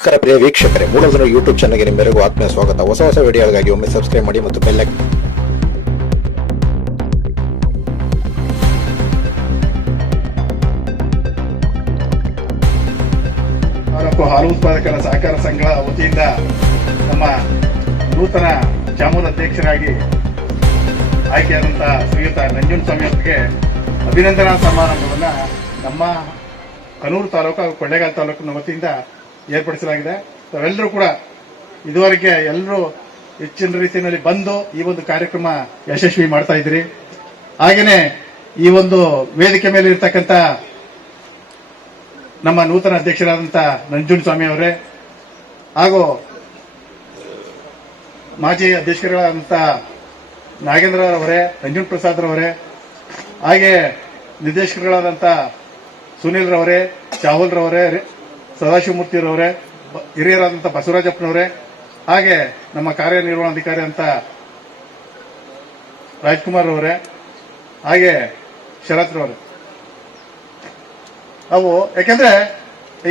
ನಮಸ್ಕಾರ ಪ್ರಿಯ ವೀಕ್ಷಕರೇ ಯೂಟ್ಯೂಬ್ ಚಾನಲ್ಗೆ ನಿಮ್ಮೆಲ್ಲರಿಗೂ ಆತ್ಮೀಯ ಸ್ವಾಗತ. ಹೊಸ ಹೊಸ ವಿಡಿಯೋಗಳಿಗಾಗಿ ಒಮ್ಮೆ ಸಬ್ಸ್ಕ್ರೈಬ್ ಮಾಡಿ ಮತ್ತು ಬೆಲ್ಲ ಹಾಲು ಉತ್ಪಾದಕರ ಸಹಕಾರ ಸಂಘಗಳ ವತಿಯಿಂದ ನಮ್ಮ ನೂತನ ಜಾಮೂನ್ ಅಧ್ಯಕ್ಷರಾಗಿ ಆಯ್ಕೆಯಾದಂತಹ ಶ್ರೀಯುತ ನಂಜುನ್ ಸ್ವಾಮಿ ಅವರಿಗೆ ಅಭಿನಂದನಾ ಸಮಾರಂಭವನ್ನ ನಮ್ಮ ಕನೂರು ತಾಲೂಕು ಹಾಗೂ ಕೊಳ್ಳೇಗಾಲ ತಾಲೂಕಿನ ವತಿಯಿಂದ ಏರ್ಪಡಿಸಲಾಗಿದೆ. ತಾವೆಲ್ಲರೂ ಕೂಡ ಇದುವರೆಗೆ ಎಲ್ಲರೂ ಹೆಚ್ಚಿನ ರೀತಿಯಲ್ಲಿ ಬಂದು ಈ ಒಂದು ಕಾರ್ಯಕ್ರಮ ಯಶಸ್ವಿ ಮಾಡ್ತಾ ಇದ್ರಿ ಹಾಗೇನೆ ಈ ಒಂದು ವೇದಿಕೆ ಮೇಲೆ ಇರ್ತಕ್ಕಂಥ ನಮ್ಮ ನೂತನ ಅಧ್ಯಕ್ಷರಾದಂಥ ನಂಜುನ್ ಸ್ವಾಮಿ ಅವರೇ ಹಾಗೂ ಮಾಜಿ ಅಧ್ಯಕ್ಷರಾದಂಥ ನಾಗೇಂದ್ರ ಅವರೇ ರಂಜುನ್ ಪ್ರಸಾದ್ ರವರೇ ಹಾಗೆ ನಿರ್ದೇಶಕರುಗಳಾದಂಥ ಸುನೀಲ್ ರವರೇ ಚಾಹುಲ್ ರವರೇ ಸದಾಶಿವಮೂರ್ತಿ ರವರೇ ಬ- ಹಿರಿಯರಾದಂಥ ಬಸವರಾಜಪ್ಪನವರೇ, ಹಾಗೆ ನಮ್ಮ ಕಾರ್ಯನಿರ್ವಹಣಾಧಿಕಾರಿ ಅಂತ ರಾಜ್ಕುಮಾರ್ ಅವರೇ ಹಾಗೆ ಶರತ್ ರವರೇ ಅವು ಯಾಕೆಂದ್ರೆ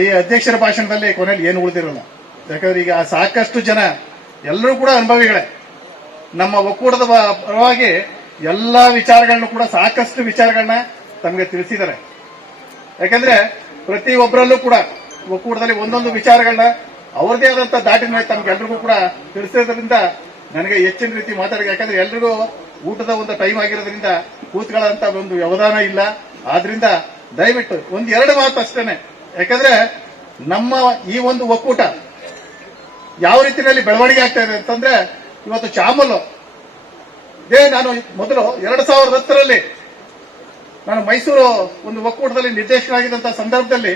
ಈ ಅಧ್ಯಕ್ಷರ ಭಾಷಣದಲ್ಲಿ ಕೊನೆಯಲ್ಲಿ ಏನು ಉಳಿದಿರಲ್ಲ. ಯಾಕಂದ್ರೆ ಈಗ ಸಾಕಷ್ಟು ಜನ ಎಲ್ಲರೂ ಕೂಡ ಅನುಭವಿಗಳೇ. ನಮ್ಮ ಒಕ್ಕೂಟದ ಪರವಾಗಿ ಎಲ್ಲ ವಿಚಾರಗಳನ್ನು ಕೂಡ ಸಾಕಷ್ಟು ವಿಚಾರಗಳನ್ನ ತಮಗೆ ತಿಳಿಸಿದ್ದಾರೆ. ಯಾಕಂದ್ರೆ ಪ್ರತಿ ಒಬ್ಬರಲ್ಲೂ ಕೂಡ ಒಕ್ಕೂಟದಲ್ಲಿ ಒಂದೊಂದು ವಿಚಾರಗಳನ್ನ ಅವ್ರದೇ ಆದಂತ ದಾಟಿನ ತಮ್ಗೆಲ್ರಿಗೂ ಕೂಡ ತಿಳಿಸಿದ್ರಿಂದ ನನಗೆ ಹೆಚ್ಚಿನ ರೀತಿ ಮಾತಾಡೋಕೆ ಯಾಕಂದ್ರೆ ಎಲ್ರಿಗೂ ಊಟದ ಒಂದು ಟೈಮ್ ಆಗಿರೋದ್ರಿಂದ ಕೂತ್ಕೊಳ್ಳೋಂತ ಒಂದು ವ್ಯವಧಾನ ಇಲ್ಲ. ಆದ್ರಿಂದ ದಯವಿಟ್ಟು ಒಂದ್ ಎರಡು ಮಾತು ಅಷ್ಟೇನೆ. ಯಾಕಂದ್ರೆ ನಮ್ಮ ಈ ಒಂದು ಒಕ್ಕೂಟ ಯಾವ ರೀತಿಯಲ್ಲಿ ಬೆಳವಣಿಗೆ ಆಗ್ತಾ ಇದೆ ಅಂತಂದ್ರೆ ಇವತ್ತು ಚಾಮಲು. ಇದೇ ನಾನು ಮೊದಲು ಎರಡು ಸಾವಿರದ ಹತ್ತರಲ್ಲಿ ನಾನು ಮೈಸೂರು ಒಂದು ಒಕ್ಕೂಟದಲ್ಲಿ ನಿರ್ದೇಶಕರಾಗಿದ್ದಂತಹ ಸಂದರ್ಭದಲ್ಲಿ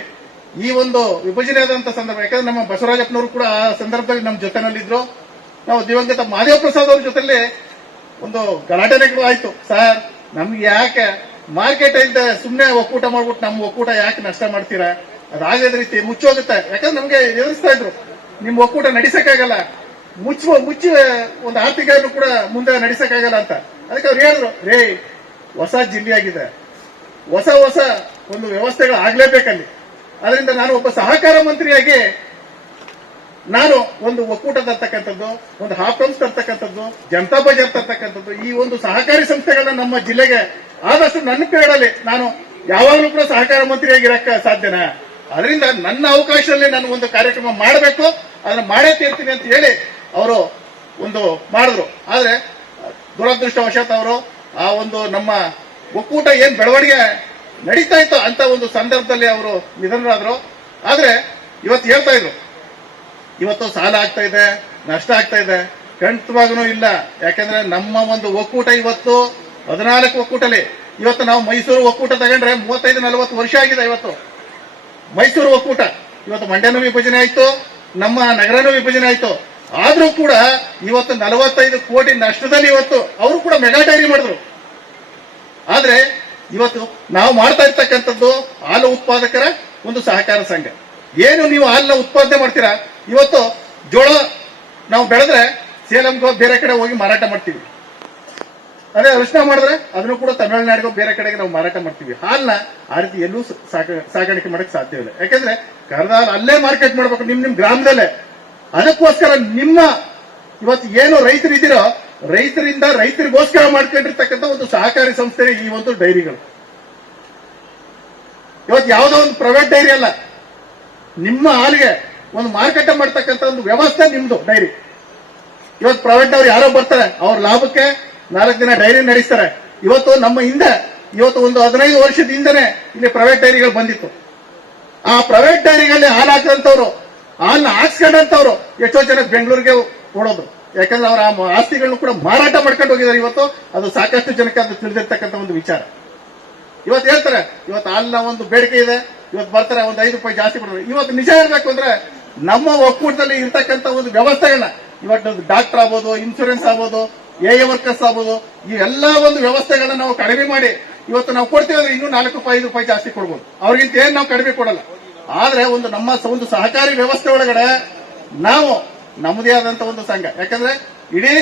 ಈ ಒಂದು ವಿಭಜನೆ ಆದಂತ ಸಂದರ್ಭ, ಯಾಕಂದ್ರೆ ನಮ್ಮ ಬಸವರಾಜಪ್ಪನವರು ಕೂಡ ಆ ಸಂದರ್ಭದಲ್ಲಿ ನಮ್ಮ ಜೊತೆನಲ್ಲಿದ್ರು. ನಾವು ದಿವಂಗತ ಮಹಾದೇವ ಪ್ರಸಾದ್ ಅವ್ರ ಜೊತೆಲಿ ಒಂದು ಗಲಾಟೆಗಳು ಆಯ್ತು. ಸರ್, ನಮ್ಗೆ ಯಾಕೆ ಮಾರ್ಕೆಟ್ ಇಲ್ಲದೆ ಸುಮ್ಮನೆ ಒಕ್ಕೂಟ ಮಾಡ್ಬಿಟ್ಟು ನಮ್ಮ ಒಕ್ಕೂಟ ಯಾಕೆ ನಷ್ಟ ಮಾಡ್ತೀರಾ? ಅದಾಗದ ರೀತಿ ಮುಚ್ಚೋಗುತ್ತೆ. ಯಾಕಂದ್ರೆ ನಮ್ಗೆ ಎದುರಿಸ್ತಾ ಇದ್ರು. ನಿಮ್ ಒಕ್ಕೂಟ ನಡೆಸಕ್ಕಾಗಲ್ಲ. ಮುಚ್ಚುವ ಮುಚ್ಚಿ ಒಂದು ಆರ್ಥಿಕ ಕೂಡ ಮುಂದೆ ನಡೆಸಕ್ಕಾಗಲ್ಲ ಅಂತ. ಅದಕ್ಕೆ ಅವ್ರು ಹೇಳಿದ್ರು ರೇ ಹೊಸ ಜಿಲ್ಲೆಯಾಗಿದೆ ಹೊಸ ಹೊಸ ಒಂದು ವ್ಯವಸ್ಥೆಗಳು ಆಗ್ಲೇಬೇಕಲ್ಲಿ. ಅದರಿಂದ ನಾನು ಒಬ್ಬ ಸಹಕಾರ ಮಂತ್ರಿಯಾಗಿ ನಾನು ಒಂದು ಒಕ್ಕೂಟ ತರ್ತಕ್ಕಂಥದ್ದು, ಒಂದು ಹಾಪ್ಟಮ್ಸ್ ತರ್ತಕ್ಕಂಥದ್ದು, ಜನತಾ ಬಜಾರ್ ತರ್ತಕ್ಕಂಥದ್ದು, ಈ ಒಂದು ಸಹಕಾರಿ ಸಂಸ್ಥೆಗಳನ್ನ ನಮ್ಮ ಜಿಲ್ಲೆಗೆ ಆದಷ್ಟು ನನ್ನ ಕೇಳಲಿ ನಾನು ಯಾವಾಗಲೂ ಕೂಡ ಸಹಕಾರ ಮಂತ್ರಿಯಾಗಿರಕ್ಕೆ ಸಾಧ್ಯನಾ? ಅದರಿಂದ ನನ್ನ ಅವಕಾಶದಲ್ಲಿ ನಾನು ಒಂದು ಕಾರ್ಯಕ್ರಮ ಮಾಡಬೇಕು, ಅದನ್ನ ಮಾಡೇ ತೀರ್ತೀನಿ ಅಂತ ಹೇಳಿ ಅವರು ಒಂದು ಮಾಡಿದ್ರು. ಆದ್ರೆ ದುರದೃಷ್ಟವಶಾತ್ ಅವರು ಆ ಒಂದು ನಮ್ಮ ಒಕ್ಕೂಟ ಏನ್ ಬೆಳವಣಿಗೆ ನಡೀತಾ ಇತ್ತು ಅಂತ ಒಂದು ಸಂದರ್ಭದಲ್ಲಿ ಅವರು ನಿಧನರಾದ್ರು. ಆದ್ರೆ ಇವತ್ತು ಹೇಳ್ತಾ ಇದ್ರು. ಇವತ್ತು ಸಾಲ ಆಗ್ತಾ ಇದೆ, ನಷ್ಟ ಆಗ್ತಾ ಇದೆ. ಖಂಡಿತವಾಗೂ ಇಲ್ಲ. ಯಾಕಂದ್ರೆ ನಮ್ಮ ಒಂದು ಒಕ್ಕೂಟ ಇವತ್ತು ಹದಿನಾಲ್ಕು ಒಕ್ಕೂಟಲ್ಲಿ. ಇವತ್ತು ನಾವು ಮೈಸೂರು ಒಕ್ಕೂಟ ತಗೊಂಡ್ರೆ ಮೂವತ್ತೈದು, ನಲವತ್ತು ವರ್ಷ ಆಗಿದೆ ಇವತ್ತು. ಮೈಸೂರು ಒಕ್ಕೂಟ. ಇವತ್ತು ಮಂಡ್ಯನೂ ವಿಭಜನೆ ಆಯ್ತು, ನಮ್ಮ ನಗರನೂ ವಿಭಜನೆ ಆಯ್ತು. ಆದ್ರೂ ಕೂಡ ಇವತ್ತು ನಲವತ್ತೈದು ಕೋಟಿ ನಷ್ಟದಲ್ಲಿ ಇವತ್ತು ಅವರು ಕೂಡ ಮೆಗಾ ಡೈರಿ ಮಾಡಿದ್ರು. ಆದ್ರೆ ಇವತ್ತು ನಾವು ಮಾಡ್ತಾ ಇರ್ತಕ್ಕಂಥದ್ದು ಹಾಲು ಉತ್ಪಾದಕರ ಒಂದು ಸಹಕಾರ ಸಂಘ. ಏನು ನೀವು ಹಾಲನ್ನ ಉತ್ಪಾದನೆ ಮಾಡ್ತೀರಾ? ಇವತ್ತು ಜೋಳ ನಾವು ಬೆಳೆದ್ರೆ ಸೇಲಂಗೋ ಬೇರೆ ಕಡೆ ಹೋಗಿ ಮಾರಾಟ ಮಾಡ್ತೀವಿ. ಅದೇ ಅರಿಶಿನ ಮಾಡಿದ್ರೆ ಅದನ್ನು ಕೂಡ ತಮಿಳುನಾಡಿಗೋ ಬೇರೆ ಕಡೆಗೆ ನಾವು ಮಾರಾಟ ಮಾಡ್ತೀವಿ. ಹಾಲನ್ನ ಆ ರೀತಿ ಎಲ್ಲೂ ಸಾಗಾಣಿಕೆ ಮಾಡಕ್ ಸಾಧ್ಯವಿಲ್ಲ ಯಾಕಂದ್ರೆ ಕರ್ದ ಹಾಲು ಅಲ್ಲೇ ಮಾರ್ಕೆಟ್ ಮಾಡ್ಬೇಕು, ನಿಮ್ ನಿಮ್ ಗ್ರಾಮದಲ್ಲೇ. ಅದಕ್ಕೋಸ್ಕರ ನಿಮ್ಮ, ಇವತ್ತು ಏನು ರೈತರು ಇದ್ದೀರೋ ರೈತರಿಂದ ರೈತರಿಗೋಸ್ಕರ ಮಾಡ್ಕೊಂಡಿರ್ತಕ್ಕಂಥ ಒಂದು ಸಹಕಾರಿ ಸಂಸ್ಥೆ ಈ ಒಂದು ಡೈರಿಗಳು. ಇವತ್ತು ಯಾವುದೋ ಒಂದು ಪ್ರೈವೇಟ್ ಡೈರಿ ಅಲ್ಲ, ನಿಮ್ಮ ಹಾಲಿಗೆ ಒಂದು ಮಾರುಕಟ್ಟೆ ಮಾಡ್ತಕ್ಕಂಥ ಒಂದು ವ್ಯವಸ್ಥೆ ನಿಮ್ದು ಡೈರಿ. ಇವತ್ತು ಪ್ರೈವೇಟ್ ಅವ್ರು ಯಾರೋ ಬರ್ತಾರೆ, ಅವ್ರ ಲಾಭಕ್ಕೆ ನಾಲ್ಕು ದಿನ ಡೈರಿ ನಡೆಸ್ತಾರೆ. ಇವತ್ತು ನಮ್ಮ ಹಿಂದೆ, ಇವತ್ತು ಒಂದು ಹದಿನೈದು ವರ್ಷದ ಹಿಂದೆನೆ ಇಲ್ಲಿ ಪ್ರೈವೇಟ್ ಡೈರಿಗಳು ಬಂದಿತ್ತು. ಆ ಪ್ರೈವೇಟ್ ಡೈರಿಗಳಲ್ಲಿ ಹಾಲು ಹಾಕಿದಂಥವ್ರು ಹಾಲನ್ನ ಹಾಕ್ಸ್ಕೊಂಡಂತವ್ರು ಎಷ್ಟೋ ಜನ ಬೆಂಗಳೂರಿಗೆ ಓಡೋದು ಯಾಕಂದ್ರೆ ಅವರ ಆಸ್ತಿಗಳನ್ನು ಕೂಡ ಮಾರಾಟ ಮಾಡ್ಕೊಂಡು ಹೋಗಿದ್ದಾರೆ ಇವತ್ತು. ಅದು ಸಾಕಷ್ಟು ಜನಕ್ಕೆ ಅದು ತಿಳಿದಿರ್ತಕ್ಕಂಥ ಒಂದು ವಿಚಾರ. ಇವತ್ತು ಹೇಳ್ತಾರೆ, ಇವತ್ತು ಅಲ್ಲ ಒಂದು ಬೇಡಿಕೆ ಇದೆ. ಇವತ್ತು ಬರ್ತಾರೆ, ಒಂದು ಐದು ರೂಪಾಯಿ ಜಾಸ್ತಿ ಕೊಡ್ತಾರೆ. ಇವತ್ತು ನಿಜ ಇರಬೇಕು ಅಂದ್ರೆ ನಮ್ಮ ಒಕ್ಕೂಟದಲ್ಲಿ ಇರ್ತಕ್ಕಂಥ ಒಂದು ವ್ಯವಸ್ಥೆಗಳನ್ನ ಇವತ್ತು ಡಾಕ್ಟರ್ ಆಗ್ಬೋದು ಇನ್ಶೂರೆನ್ಸ್ ಆಗ್ಬೋದು ಎ ಎ ವರ್ಕರ್ಸ್ ಆಗ್ಬೋದು, ಈ ಎಲ್ಲಾ ಒಂದು ವ್ಯವಸ್ಥೆಗಳನ್ನ ನಾವು ಕಡಿಮೆ ಮಾಡಿ, ಇವತ್ತು ನಾವು ಕೊಡ್ತೀವಿ ಅಂದ್ರೆ ಇನ್ನೂ ನಾಲ್ಕು ರೂಪಾಯಿ, ಐದು ರೂಪಾಯಿ ಜಾಸ್ತಿ ಕೊಡ್ಬೋದು. ಅವ್ರಿಗಿಂತ ಏನು ನಾವು ಕಡಿಮೆ ಕೊಡಲ್ಲ. ಆದ್ರೆ ಒಂದು ನಮ್ಮ ಒಂದು ಸಹಕಾರಿ ವ್ಯವಸ್ಥೆ ಒಳಗಡೆ ನಾವು ನಮ್ಮದೇ ಆದಂತ ಒಂದು ಸಂಘ. ಯಾಕಂದ್ರೆ ಇಡೀ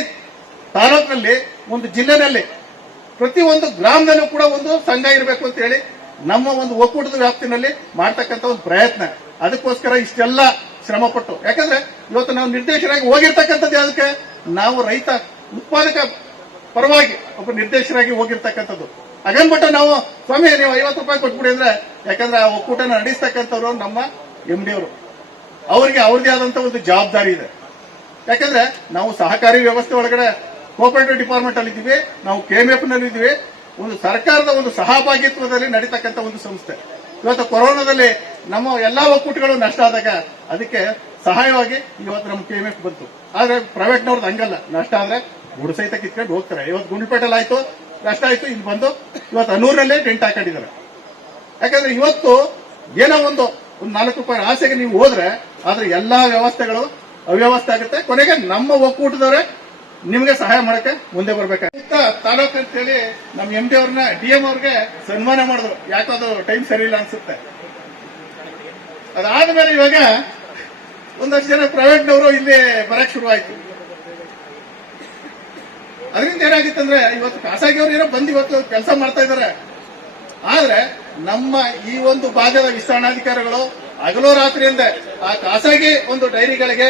ತಾಲೂಕಿನಲ್ಲಿ ಒಂದು ಜಿಲ್ಲೆನಲ್ಲಿ ಪ್ರತಿ ಒಂದು ಗ್ರಾಮದಲ್ಲೂ ಕೂಡ ಒಂದು ಸಂಘ ಇರಬೇಕು ಅಂತ ಹೇಳಿ ನಮ್ಮ ಒಂದು ಒಕ್ಕೂಟದ ವ್ಯಾಪ್ತಿನಲ್ಲಿ ಮಾಡ್ತಕ್ಕಂಥ ಒಂದು ಪ್ರಯತ್ನ. ಅದಕ್ಕೋಸ್ಕರ ಇಷ್ಟೆಲ್ಲ ಶ್ರಮ ಪಟ್ಟು ಯಾಕಂದ್ರೆ ಇವತ್ತು ನಾವು ನಿರ್ದೇಶಕರಾಗಿ ಹೋಗಿರ್ತಕ್ಕಂಥದ್ದು ಅದಕ್ಕೆ ನಾವು ರೈತ ಉತ್ಪಾದಕ ಪರವಾಗಿ ಒಬ್ಬ ನಿರ್ದೇಶಕರಾಗಿ ಹೋಗಿರ್ತಕ್ಕಂಥದ್ದು. ಅಗನ್ಬಿಟ್ಟು ನಾವು ಸ್ವಾಮಿ, ನೀವು ಐವತ್ತು ರೂಪಾಯಿ ಕೊಟ್ಬಿಡಿ ಅಂದ್ರೆ ಯಾಕಂದ್ರೆ ಆ ಒಕ್ಕೂಟನ ನಡೆಸ್ತಕ್ಕಂಥವ್ರು ನಮ್ಮ ಎಂ ಡಿ ಅವರು ಅವರಿಗೆ ಅವ್ರದೇ ಆದಂತ ಒಂದು ಜವಾಬ್ದಾರಿ ಇದೆ. ಯಾಕಂದ್ರೆ ನಾವು ಸಹಕಾರಿ ವ್ಯವಸ್ಥೆ ಒಳಗಡೆ ಕೋಪರೇಟಿವ್ ಡಿಪಾರ್ಟ್ಮೆಂಟ್ ಅಲ್ಲಿ ಇದ್ದೀವಿ, ನಾವು ಕೆಎಂಎಫ್ನಲ್ಲಿ ಇದ್ದೀವಿ. ಒಂದು ಸರ್ಕಾರದ ಒಂದು ಸಹಭಾಗಿತ್ವದಲ್ಲಿ ನಡೀತಕ್ಕಂಥ ಒಂದು ಸಂಸ್ಥೆ. ಇವತ್ತು ಕೊರೋನಾದಲ್ಲಿ ನಮ್ಮ ಎಲ್ಲಾ ಒಕ್ಕೂಟಗಳು ನಷ್ಟ ಆದಾಗ ಅದಕ್ಕೆ ಸಹಾಯವಾಗಿ ಇವತ್ತು ನಮ್ಮ ಕೆಎಂಎಫ್ ಬಂತು. ಆದ್ರೆ ಪ್ರೈವೇಟ್ನವ್ರದ್ದು ಹಂಗಲ್ಲ. ನಷ್ಟ ಆದ್ರೆ ಗುಡು ಸಹಿತ ಕಿತ್ಕೊಂಡು ಹೋಗ್ತಾರೆ. ಇವತ್ತು ಗುಂಡ್ಪೇಟೆಲ್ ಆಯ್ತು, ನಷ್ಟ ಆಯ್ತು, ಇಲ್ಲಿ ಬಂದು ಇವತ್ತು ಅನೂರಲ್ಲೇ ಟೆಂಟ್ ಹಾಕೊಂಡಿದ್ದಾರೆ. ಯಾಕಂದ್ರೆ ಇವತ್ತು ಏನೋ ಒಂದು ಒಂದು ನಾಲ್ಕು ರೂಪಾಯಿ ಆಸೆಗೆ ನೀವು ಹೋದ್ರೆ ಆದ್ರೆ ಎಲ್ಲಾ ವ್ಯವಸ್ಥೆಗಳು ಅವ್ಯವಸ್ಥೆ ಆಗುತ್ತೆ. ಕೊನೆಗೆ ನಮ್ಮ ಒಕ್ಕೂಟದವ್ರೆ ನಿಮಗೆ ಸಹಾಯ ಮಾಡಕ್ಕೆ ಮುಂದೆ ಬರ್ಬೇಕಾಗುತ್ತೆ. ತಾಲೂಕ್ ಅಂತ ಹೇಳಿ ನಮ್ಮ ಎಂ ಡಿ ಅವ್ರನ್ನ ಡಿ ಎಂ ಅವ್ರಿಗೆ ಸನ್ಮಾನ ಮಾಡಿದ್ರು. ಯಾಕೋ ಅದು ಟೈಮ್ ಸರಿ ಇಲ್ಲ ಅನ್ಸುತ್ತೆ. ಅದಾದ್ಮೇಲೆ ಇವಾಗ ಒಂದಷ್ಟು ಜನ ಪ್ರೈವೇಟ್ನವರು ಇಲ್ಲಿ ಬರಕ್ ಶುರುವಾಯ್ತು. ಅದರಿಂದ ಏನಾಗಿತ್ತಂದ್ರೆ ಇವತ್ತು ಖಾಸಗಿಯವರು ಏನೋ ಬಂದು ಇವತ್ತು ಕೆಲಸ ಮಾಡ್ತಾ ಇದ್ದಾರೆ ಆದ್ರೆ ನಮ್ಮ ಈ ಒಂದು ಭಾಗದ ವಿಸ್ತರಣಾಧಿಕಾರಿಗಳು ಹಗಲು ರಾತ್ರಿಯಿಂದ ಆ ಖಾಸಗಿ ಒಂದು ಡೈರಿಗಳಿಗೆ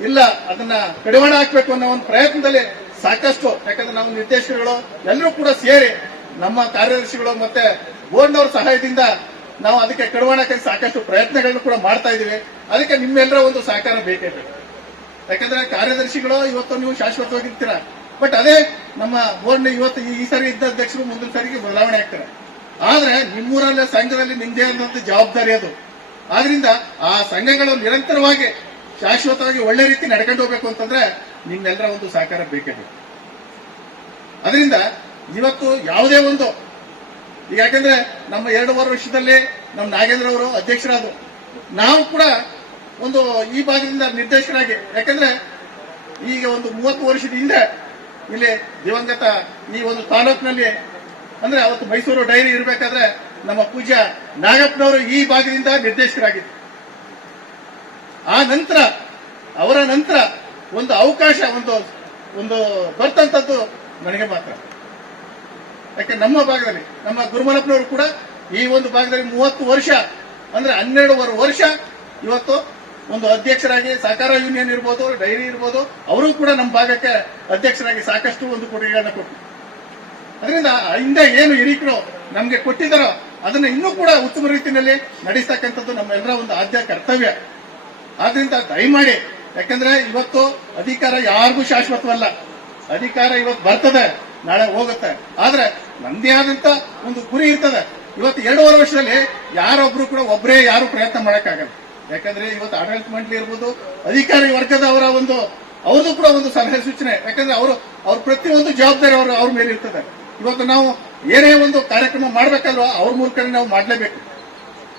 ಇಲ್ಲ, ಅದನ್ನ ಕಡಿವಾಣ ಹಾಕ್ಬೇಕು ಅನ್ನೋ ಒಂದು ಪ್ರಯತ್ನದಲ್ಲಿ ಸಾಕಷ್ಟು, ಯಾಕಂದ್ರೆ ನಾವು ನಿರ್ದೇಶಕರುಗಳು ಎಲ್ಲರೂ ಕೂಡ ಸೇರಿ ನಮ್ಮ ಕಾರ್ಯದರ್ಶಿಗಳು ಮತ್ತೆ ಬೋರ್ಡ್ನವ್ರ ಸಹಾಯದಿಂದ ನಾವು ಅದಕ್ಕೆ ಕಡಿವಾಣ ಹಾಕಿ ಸಾಕಷ್ಟು ಪ್ರಯತ್ನಗಳನ್ನು ಕೂಡ ಮಾಡ್ತಾ ಇದೀವಿ. ಅದಕ್ಕೆ ನಿಮ್ಮೆಲ್ಲರ ಒಂದು ಸಹಕಾರ ಬೇಕೇ ಬೇಕು. ಯಾಕಂದ್ರೆ ಕಾರ್ಯದರ್ಶಿಗಳು ಇವತ್ತು ನೀವು ಶಾಶ್ವತವಾಗಿರ್ತೀರಾ? ಬಟ್ ಅದೇ ನಮ್ಮ ಬೋರ್ಡ್ ಇವತ್ತು ಈ- ಸಾರಿ ಇದ್ದ ಅಧ್ಯಕ್ಷರು ಮುಂದಿನ ಸಾರಿಗೆ ಬದಲಾವಣೆ ಆಗ್ತಾರೆ. ಆದ್ರೆ ನಿಮ್ಮೂರಲ್ಲೇ, ಸಂಘದಲ್ಲಿ ನಿಮ್ದೇ ಆದಂತ ಜವಾಬ್ದಾರಿ ಅದು. ಆದ್ರಿಂದ ಆ ಸಂಘಗಳು ನಿರಂತರವಾಗಿ ಶಾಶ್ವತವಾಗಿ ಒಳ್ಳೆ ರೀತಿ ನಡ್ಕೊಂಡು ಹೋಗ್ಬೇಕು ಅಂತಂದ್ರೆ ನಿಮ್ಮೆಲ್ಲರ ಒಂದು ಸಹಕಾರ ಬೇಕೇ ಬೇಕು. ಅದರಿಂದ ಇವತ್ತು ಯಾವುದೇ ಒಂದು, ಈಗ ಯಾಕಂದ್ರೆ ನಮ್ಮ ಎರಡೂವರೆ ವರ್ಷದಲ್ಲಿ ನಮ್ಮ ನಾಗೇಂದ್ರ ಅವರು ಅಧ್ಯಕ್ಷರಾದ್ರು. ನಾವು ಕೂಡ ಒಂದು ಈ ಭಾಗದಿಂದ ನಿರ್ದೇಶಕರಾಗಿ, ಯಾಕಂದ್ರೆ ಈಗ ಒಂದು ಮೂವತ್ತು ವರ್ಷದ ಹಿಂದೆ ಇಲ್ಲಿ ದಿವಂಗತ ಈ ಒಂದು ತಾಲೂಕಿನಲ್ಲಿ, ಅಂದ್ರೆ ಅವತ್ತು ಮೈಸೂರು ಡೈರಿ ಇರಬೇಕಾದ್ರೆ ನಮ್ಮ ಪೂಜ್ಯ ನಾಗಪ್ಪನವರು ಈ ಭಾಗದಿಂದ ನಿರ್ದೇಶಕರಾಗಿದ್ರು. ಆ ನಂತರ, ಅವರ ನಂತರ ಒಂದು ಅವಕಾಶ, ಒಂದು ಒಂದು ಬರ್ತಂತದ್ದು ನನಗೆ ಮಾತ್ರ. ಯಾಕೆ ನಮ್ಮ ಭಾಗದಲ್ಲಿ, ನಮ್ಮ ಗುರುಮಲಪ್ಪನವರು ಕೂಡ ಈ ಒಂದು ಭಾಗದಲ್ಲಿ ಮೂವತ್ತು ವರ್ಷ, ಅಂದ್ರೆ ಹನ್ನೆರಡೂವರೆ ವರ್ಷ ಇವತ್ತು ಒಂದು ಅಧ್ಯಕ್ಷರಾಗಿ ಸಹಕಾರ ಯೂನಿಯನ್ ಇರ್ಬೋದು, ಡೈರಿ ಇರ್ಬೋದು, ಅವರು ಕೂಡ ನಮ್ಮ ಭಾಗಕ್ಕೆ ಅಧ್ಯಕ್ಷರಾಗಿ ಸಾಕಷ್ಟು ಒಂದು ಕೊಡುಗೆಗಳನ್ನ ಕೊಟ್ಟರು ಅದರಿಂದ ಹಿಂದೆ ಏನು ಹಿರಿಕರು ನಮಗೆ ಕೊಟ್ಟಿದ್ದಾರೋ ಅದನ್ನ ಇನ್ನೂ ಕೂಡ ಉತ್ತಮ ರೀತಿಯಲ್ಲಿ ನಡೆಸ್ತಕ್ಕಂಥದ್ದು ನಮ್ಮೆಲ್ಲರ ಒಂದು ಆದ್ಯ ಕರ್ತವ್ಯ. ಆದ್ರಿಂದ ದಯಮಾಡಿ, ಯಾಕಂದ್ರೆ ಇವತ್ತು ಅಧಿಕಾರ ಯಾರಿಗೂ ಶಾಶ್ವತವಲ್ಲ. ಅಧಿಕಾರ ಇವತ್ತು ಬರ್ತದೆ, ನಾಳೆ ಹೋಗುತ್ತೆ. ಆದ್ರೆ ನಮ್ದೇ ಆದಂತ ಒಂದು ಗುರಿ ಇರ್ತದೆ. ಇವತ್ತು ಎರಡೂವರೆ ವರ್ಷದಲ್ಲಿ ಯಾರೊಬ್ರು ಕೂಡ ಒಬ್ಬರೇ ಯಾರು ಪ್ರಯತ್ನ ಮಾಡಕ್ಕಾಗಲ್ಲ. ಯಾಕಂದ್ರೆ ಇವತ್ತು ಆಡಳಿತ ಮಂಡಳಿ ಇರ್ಬೋದು, ಅಧಿಕಾರಿ ವರ್ಗದವರ ಒಂದು, ಅವ್ರದ್ದು ಕೂಡ ಒಂದು ಸಲಹೆ ಸೂಚನೆ. ಯಾಕಂದ್ರೆ ಅವರು, ಅವ್ರ ಪ್ರತಿಯೊಂದು ಜವಾಬ್ದಾರಿ ಅವರು, ಅವ್ರ ಮೇಲೆ ಇರ್ತದೆ. ಇವತ್ತು ನಾವು ಏನೇ ಒಂದು ಕಾರ್ಯಕ್ರಮ ಮಾಡ್ಬೇಕಲ್ವ ಅವ್ರ ಮೂಲಕ ನಾವು ಮಾಡಲೇಬೇಕು.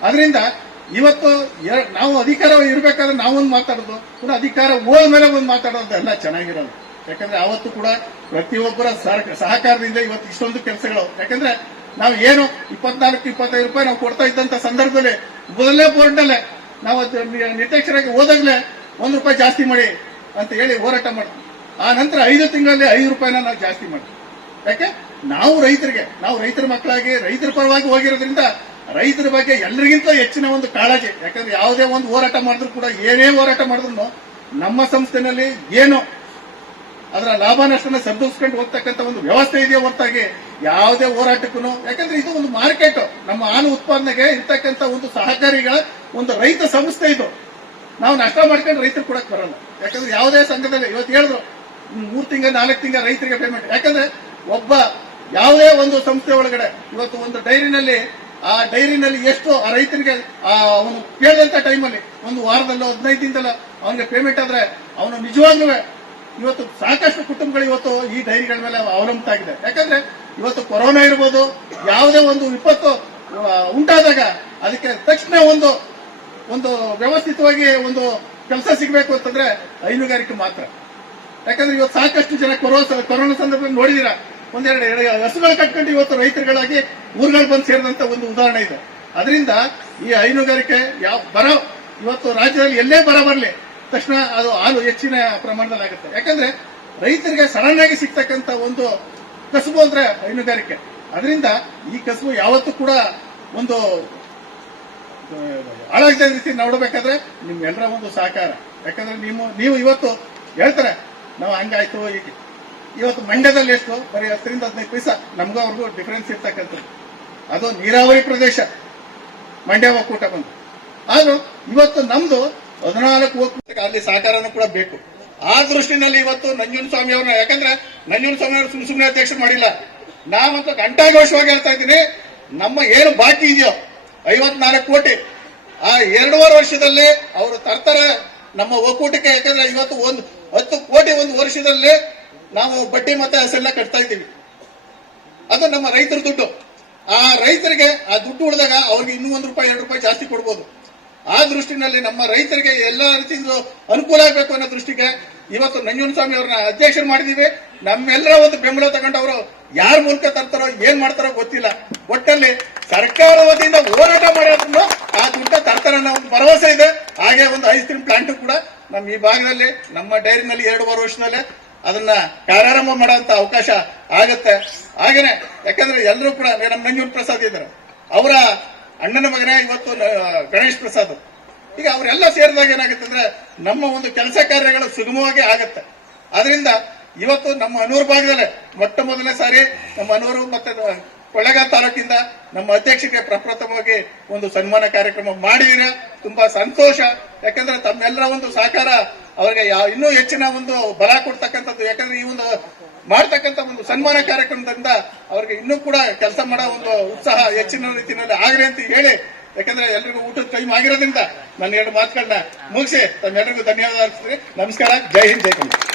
ಅದರಿಂದ ಇವತ್ತು ನಾವು ಅಧಿಕಾರ ಇರಬೇಕಾದ್ರೆ ನಾವೊಂದು ಮಾತಾಡೋದು, ಕೂಡ ಅಧಿಕಾರ ಹೋದ್ಮೇಲೆ ಒಂದು ಮಾತಾಡೋದು ಎಲ್ಲ ಚೆನ್ನಾಗಿರೋದು. ಯಾಕಂದ್ರೆ ಅವತ್ತು ಕೂಡ ಪ್ರತಿಯೊಬ್ಬರ ಸಹಕ- ಸಹಕಾರದಿಂದ ಇವತ್ತು ಇಷ್ಟೊಂದು ಕೆಲಸಗಳು. ಯಾಕಂದ್ರೆ ನಾವು ಏನು ಇಪ್ಪತ್ನಾಲ್ಕು, ಇಪ್ಪತ್ತೈದು ರೂಪಾಯಿ ನಾವು ಕೊಡ್ತಾ ಇದ್ದಂತ ಸಂದರ್ಭದಲ್ಲಿ ಮೊದಲನೇ ಬೋರ್ಡ್ನಲ್ಲೇ ನಾವು ನಿರ್ದೇಶಕರಾಗಿ ಹೋದಾಗಲೇ ಒಂದು ರೂಪಾಯಿ ಜಾಸ್ತಿ ಮಾಡಿ ಅಂತ ಹೇಳಿ ಹೋರಾಟ ಮಾಡ್ತೀವಿ. ಆ ನಂತರ ಐದು ತಿಂಗಳಲ್ಲಿ ಐದು ರೂಪಾಯಿನ ನಾವು ಜಾಸ್ತಿ ಮಾಡ್ತೀವಿ. ಯಾಕೆ? ನಾವು ರೈತರಿಗೆ, ನಾವು ರೈತರ ಮಕ್ಕಳಾಗಿ, ರೈತರ ಪರವಾಗಿ ಹೋಗಿರೋದ್ರಿಂದ ರೈತರ ಬಗ್ಗೆ ಎಲ್ಲರಿಗಿಂತ ಹೆಚ್ಚಿನ ಒಂದು ಕಾಳಜಿ. ಯಾಕಂದ್ರೆ ಯಾವುದೇ ಒಂದು ಹೋರಾಟ ಮಾಡಿದ್ರು ಕೂಡ, ಏನೇ ಹೋರಾಟ ಮಾಡಿದ್ರು ನಮ್ಮ ಸಂಸ್ಥೆನಲ್ಲಿ ಏನು ಅದರ ಲಾಭ ನಷ್ಟನ ಸರಿದೂಗಿಸ್ಕೊಂಡು ಹೋಗ್ತಕ್ಕಂಥ ಒಂದು ವ್ಯವಸ್ಥೆ ಇದೆಯೋ ಹೊರತಾಗಿ ಯಾವುದೇ ಹೋರಾಟಕ್ಕೂ ಯಾಕಂದ್ರೆ ಇದು ಒಂದು ಮಾರ್ಕೆಟ್. ನಮ್ಮ ಹಾಲು ಉತ್ಪಾದನೆಗೆ ಇರ್ತಕ್ಕಂಥ ಒಂದು ಸಹಕಾರಿಗಳ ಒಂದು ರೈತ ಸಂಸ್ಥೆ ಇದು. ನಾವು ನಷ್ಟ ಮಾಡ್ಕೊಂಡು ರೈತರು ಕೊಡಕ್ ಬರಲ್ಲ. ಯಾಕಂದ್ರೆ ಯಾವುದೇ ಸಂಘದಲ್ಲಿ ಇವತ್ತು ಹೇಳಿದ್ರು, ಮೂರ್ ತಿಂಗಳ, ನಾಲ್ಕು ತಿಂಗಳ ರೈತರಿಗೆ ಪೇಮೆಂಟ್ ಯಾಕಂದ್ರೆ ಒಬ್ಬ ಯಾವುದೇ ಒಂದು ಸಂಸ್ಥೆ ಒಳಗಡೆ, ಇವತ್ತು ಒಂದು ಡೈರಿನಲ್ಲಿ ಆ ಡೈರಿನಲ್ಲಿ ಎಷ್ಟು ಆ ರೈತರಿಗೆ, ಆ, ಅವನು ಕೇಳಿದಂತ ಟೈಮಲ್ಲಿ ಒಂದು ವಾರದಲ್ಲೋ ಹದಿನೈದು ದಿನದಲ್ಲ ಅವನಿಗೆ ಪೇಮೆಂಟ್ ಆದ್ರೆ ಅವನು ನಿಜವಾಗ್ಲೂ ಇವತ್ತು ಸಾಕಷ್ಟು ಕುಟುಂಬಗಳು ಇವತ್ತು ಈ ಡೈರಿಗಳ ಮೇಲೆ ಅವಲಂಬಿತ ಆಗಿದೆ. ಯಾಕಂದ್ರೆ ಇವತ್ತು ಕೊರೋನಾ ಇರ್ಬೋದು, ಯಾವುದೇ ಒಂದು ವಿಪತ್ತು ಉಂಟಾದಾಗ ಅದಕ್ಕೆ ತಕ್ಷಣ ಒಂದು ಒಂದು ವ್ಯವಸ್ಥಿತವಾಗಿ ಒಂದು ಕೆಲಸ ಸಿಗಬೇಕು ಅಂತಂದ್ರೆ ಹೈನುಗಾರಿಕೆ ಮಾತ್ರ. ಯಾಕಂದ್ರೆ ಇವತ್ತು ಸಾಕಷ್ಟು ಜನ ಕೊರೋನಾ ಕೊರೋನಾ ಸಂದರ್ಭದಲ್ಲಿ ನೋಡಿದೀರ ಒಂದೆರಡು ಹಸುಗಳು ಕಟ್ಕೊಂಡು ಇವತ್ತು ರೈತರುಗಳಾಗಿ ಊರುಗಳು ಬಂದು ಸೇರಿದಂತ ಒಂದು ಉದಾಹರಣೆ ಇದೆ. ಅದರಿಂದ ಈ ಹೈನುಗಾರಿಕೆ ಯಾವ ಬರ ಇವತ್ತು ರಾಜ್ಯದಲ್ಲಿ ಎಲ್ಲೇ ಬರ ಬರಲಿ, ತಕ್ಷಣ ಅದು ಹಾಲು ಹೆಚ್ಚಿನ ಪ್ರಮಾಣದಲ್ಲಿ ಆಗುತ್ತೆ. ಯಾಕಂದ್ರೆ ರೈತರಿಗೆ ಸಡನ್ ಆಗಿ ಸಿಗ್ತಕ್ಕಂತ ಒಂದು ಕಸಬು ಅಂದ್ರೆ ಹೈನುಗಾರಿಕೆ. ಅದರಿಂದ ಈ ಕಸಬು ಯಾವತ್ತೂ ಕೂಡ ಒಂದು ಹಾಳಾಗ್ತಾ ರೀತಿ ನೋಡಬೇಕಾದ್ರೆ ನಿಮ್ಗೆಲ್ಲರ ಒಂದು ಸಹಕಾರ. ಯಾಕಂದ್ರೆ ನೀವು ನೀವು ಇವತ್ತು ಹೇಳ್ತಾರೆ, ನಾವು ಹಂಗಾಯ್ತು, ಹೀಗೆ. ಇವತ್ತು ಮಂಡ್ಯದಲ್ಲಿ ಎಷ್ಟು? ಬರೀ ಹತ್ತರಿಂದ ಹದಿನೈದು ಪೈಸ. ನಮಗೂ ಅವ್ರಿಗೂ ಡಿಫರೆನ್ಸ್ ಇರ್ತಕ್ಕಂಥದ್ದು. ಅದು ನೀರಾವರಿ ಪ್ರದೇಶ. ಮಂಡ್ಯ ಒಕ್ಕೂಟ ಬಂದು. ಆದ್ರೂ ಇವತ್ತು ನಮ್ದು ಹದಿನಾಲ್ಕು ಒಕ್ಕೂಟಕ್ಕೆ ಅಲ್ಲಿ ಸಹಕಾರನೂ ಕೂಡ ಬೇಕು. ಆ ದೃಷ್ಟಿನಲ್ಲಿ ಇವತ್ತು ನಂಜುನ್ ಸ್ವಾಮಿ ಅವ್ರನ್ನ, ಯಾಕಂದ್ರೆ ನಂಜುನ್ ಸ್ವಾಮಿ ಅವರು ಸುಮ್ಮನೆ ಸುಮ್ಮನೆ ಅಧ್ಯಕ್ಷರು ಮಾಡಿಲ್ಲ. ನಾವಂತೂ ಘಂಟಾಘೋಷವಾಗಿ ಹೇಳ್ತಾ ಇದ್ದೀನಿ. ನಮ್ಮ ಏನು ಬಾಕಿ ಇದೆಯೋ, ಐವತ್ನಾಲ್ಕು ಕೋಟಿ, ಆ ಎರಡೂವರೆ ವರ್ಷದಲ್ಲಿ ಅವರು ತರ್ತಾರೆ ನಮ್ಮ ಒಕ್ಕೂಟಕ್ಕೆ. ಯಾಕಂದ್ರೆ ಇವತ್ತು ಒಂದು ಹತ್ತು ಕೋಟಿ ಒಂದು ವರ್ಷದಲ್ಲಿ ನಾವು ಬಡ್ಡಿ ಮತ್ತೆ ಅಸೆಲ್ಲ ಕಟ್ತಾ ಇದ್ದೀವಿ. ಅದು ನಮ್ಮ ರೈತರ ದುಡ್ಡು. ಆ ರೈತರಿಗೆ ಆ ದುಡ್ಡು ಉಳಿದಾಗ ಅವ್ರಿಗೆ ಇನ್ನೂ ಒಂದು ರೂಪಾಯಿ, ಎರಡು ರೂಪಾಯಿ ಜಾಸ್ತಿ ಕೊಡ್ಬೋದು. ಆ ದೃಷ್ಟಿನಲ್ಲಿ ನಮ್ಮ ರೈತರಿಗೆ ಎಲ್ಲ ರೀತಿಯಿಂದ ಅನುಕೂಲ ಆಗಬೇಕು ಅನ್ನೋ ದೃಷ್ಟಿಗೆ ಇವತ್ತು ನಂಜುನಸ್ವಾಮಿ ಅವ್ರನ್ನ ಅಧ್ಯಕ್ಷರು ಮಾಡಿದೀವಿ. ನಮ್ಮೆಲ್ಲರ ಒಂದು ಬೆಂಬಲ ತಗೊಂಡವರು ಯಾರ ಮೂಲಕ ತರ್ತಾರೋ, ಏನ್ ಮಾಡ್ತಾರೋ ಗೊತ್ತಿಲ್ಲ. ಒಟ್ಟಲ್ಲಿ ಸರ್ಕಾರ ವತಿಯಿಂದ ಹೋರಾಟ ಮಾಡೋದ್ರೂ ಆ ದುಡ್ಡ ತರ್ತಾರ ಅನ್ನೋ ಒಂದು ಭರವಸೆ ಇದೆ. ಹಾಗೆ ಒಂದು ಐಸ್ ಕ್ರೀಮ್ ಪ್ಲಾಂಟ್ ಕೂಡ ನಮ್ಮ ಈ ಭಾಗದಲ್ಲಿ, ನಮ್ಮ ಡೈರಿನಲ್ಲಿ ಎರಡು ವರ್ಷದಲ್ಲೇ ಅದನ್ನ ಕಾರ್ಯಾರಂಭ ಮಾಡುವಂತ ಅವಕಾಶ ಆಗುತ್ತೆ. ಹಾಗೇನೆ, ಯಾಕಂದ್ರೆ ಎಲ್ಲರೂ ಕೂಡ ನಮ್ಮ ನಂಜುನ್ ಪ್ರಸಾದ್ ಇದ್ದಾರೆ. ಅವರ ಅಣ್ಣನ ಮಗನೇ ಇವತ್ತು ಗಣೇಶ್ ಪ್ರಸಾದ್. ಈಗ ಅವರೆಲ್ಲ ಸೇರಿದಾಗ ಏನಾಗುತ್ತೆ ಅಂದ್ರೆ, ನಮ್ಮ ಒಂದು ಕೆಲಸ ಕಾರ್ಯಗಳು ಸುಗಮವಾಗಿ ಆಗತ್ತೆ. ಅದರಿಂದ ಇವತ್ತು ನಮ್ಮ ಅನೂರು ಭಾಗದಲ್ಲೇ, ಮೊಟ್ಟ ಮೊದಲನೇ ಸಾರಿ ನಮ್ಮ ಅನೂರು ಮತ್ತೆ ಕೊಳ್ಳೇಗಾಲ ತಾಲೂಕಿಂದ ನಮ್ಮ ಅಧ್ಯಕ್ಷಕ್ಕೆ ಪ್ರಪ್ರಥಮವಾಗಿ ಒಂದು ಸನ್ಮಾನ ಕಾರ್ಯಕ್ರಮ ಮಾಡಿದಿರ ತುಂಬಾ ಸಂತೋಷ. ಯಾಕಂದ್ರೆ ತಮ್ಮೆಲ್ಲರ ಒಂದು ಸಹಕಾರ ಅವರಿಗೆ ಇನ್ನೂ ಹೆಚ್ಚಿನ ಒಂದು ಬಲ ಕೊಡ್ತಕ್ಕಂಥದ್ದು. ಯಾಕಂದ್ರೆ ಈ ಒಂದು ಮಾಡ್ತಕ್ಕಂಥ ಒಂದು ಸನ್ಮಾನ ಕಾರ್ಯಕ್ರಮದಿಂದ ಅವ್ರಿಗೆ ಇನ್ನೂ ಕೂಡ ಕೆಲಸ ಮಾಡೋ ಒಂದು ಉತ್ಸಾಹ ಹೆಚ್ಚಿನ ರೀತಿಯಲ್ಲಿ ಆಗ್ರಿ ಅಂತ ಹೇಳಿ, ಯಾಕಂದ್ರೆ ಎಲ್ರಿಗೂ ಊಟದ ಟೈಮ್ ಆಗಿರೋದ್ರಿಂದ ನನ್ನ ಎರಡು ಮಾತುಗಳನ್ನ ಮುಗಿಸಿ ತಮ್ಮೆಲ್ಲರಿಗೂ ಧನ್ಯವಾದ ಅರ್ಪಿಸ್ತೀನಿ. ನಮಸ್ಕಾರ. ಜೈ ಹಿಂದ್, ಜೈ ಕನ್ನಡ.